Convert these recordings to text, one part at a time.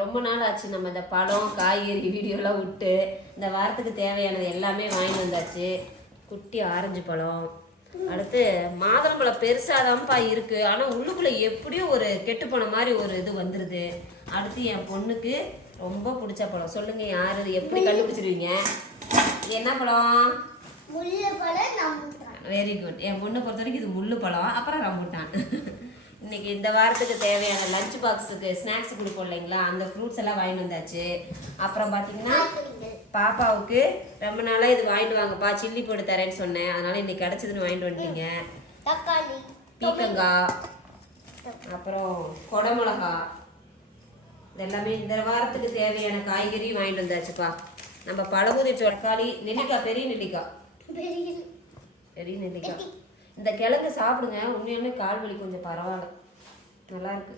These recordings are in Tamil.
ரொம்ப நாள் ஆச்சு நம்ம இந்த பழம் காய்கறி வீடியோலாம் விட்டு. இந்த வாரத்துக்கு தேவையானது எல்லாமே வாங்கிட்டு வந்தாச்சு. குட்டி ஆரஞ்சு பழம், அடுத்து மாதுளம்பழம் பெருசாதான்ப்பா இருக்கு, ஆனால் உள்ளுக்குள்ளே எப்படியோ ஒரு கெட்டு போன மாதிரி ஒரு இது வந்துடுது. அடுத்து என் பொண்ணுக்கு ரொம்ப பிடிச்ச பழம், சொல்லுங்க யாரு எப்படி கண்டுபிடிச்சிருவீங்க? என்ன பழம்? முள்ளு பழம். Very good. என் பொண்ணை பொறுத்த வரைக்கும் இது முள்ளு பழம், அப்புறம் ரம்புட்டான். இன்னைக்கு இந்த வாரத்துக்கு தேவையான லஞ்ச் பாக்ஸுக்கு ஸ்நாக்ஸ் கொடுப்போம் இல்லைங்களா, அந்த ஃப்ரூட்ஸ் எல்லாம் வாங்கிட்டு வந்தாச்சு. அப்புறம் பார்த்தீங்கன்னா பாப்பாவுக்கு ரொம்ப நாளாக இது வாங்கிட்டு வாங்கப்பா, சில்லி போட்டு தரேன்னு சொன்னேன், அதனால இன்னைக்கு கிடச்சதுன்னு வாங்கிட்டு வந்துட்டீங்க. தக்காளி, பீக்கங்காய், அப்புறம் கொடமிளகா, இதெல்லாமே இந்த வாரத்துக்கு தேவையான காய்கறியும் வாங்கிட்டு வந்தாச்சுப்பா. நம்ம பழமுதி தக்காளி, நெல்லிக்காய், பெரிய நெல்லிக்காய், பெரிய நெல்லிக்காய். இந்த கிழங்கு சாப்பிடுங்க, உண்மையாலுமே கால் வலி கொஞ்சம் பரவாயில்ல, நல்லா இருக்கு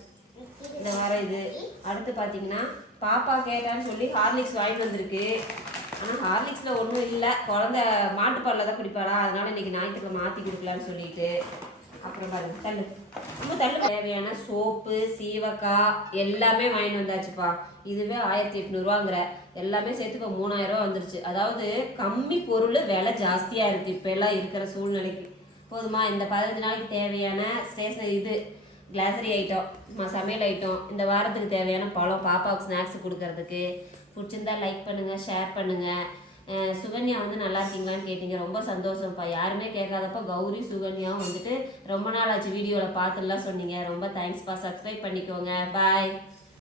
இந்த வாரம் இது. அடுத்து பார்த்தீங்கன்னா பாப்பா கேட்டான்னு சொல்லி ஹார்லிக்ஸ் வாங்கிட்டு வந்திருக்கு. ஆனால் ஹார்லிக்ஸில் ஒன்றும் இல்லை, குழந்த மாட்டுப்பாலில் தான் குடிப்பாளா, அதனால இன்னைக்கு ஞாயிற்றுக்கிழமை மாற்றி கொடுக்கலான்னு சொல்லிட்டு. அப்புறம் பாருங்க தள்ளு, இன்னும் தள்ளு. தேவையான சோப்பு, சீவக்காய் எல்லாமே வாங்கிட்டு வந்தாச்சுப்பா. இதுவே 1800 எல்லாமே சேர்த்து இப்போ 3000 வந்துருச்சு. அதாவது கம்மி பொருள் விலை ஜாஸ்தியாக இருக்குது இப்போ எல்லாம் இருக்கிற சூழ்நிலைக்கு. போதுமா? இந்த 15 நாளைக்கு தேவையான ஸ்டேஷனரி இது கிளாசரி ஐட்டம், சமையல் ஐட்டம், இந்த வாரத்துக்கு தேவையான பழம், பாப்பாவுக்கு ஸ்நாக்ஸ் கொடுக்கறதுக்கு. பிடிச்சிருந்தா லைக் பண்ணுங்கள், ஷேர் பண்ணுங்கள். சுகன்யா வந்து நல்லா இருக்கீங்களான்னு கேட்டீங்க, ரொம்ப சந்தோஷம்ப்பா. யாருமே கேட்காதப்ப கௌரி சுகன்யாவும் வந்துட்டு ரொம்ப நாள் ஆச்சு வீடியோவில் பார்த்துலாம் சொன்னீங்க, ரொம்ப தேங்க்ஸ்ப்பா. சப்ஸ்கிரைப் பண்ணிக்கோங்க. பாய்.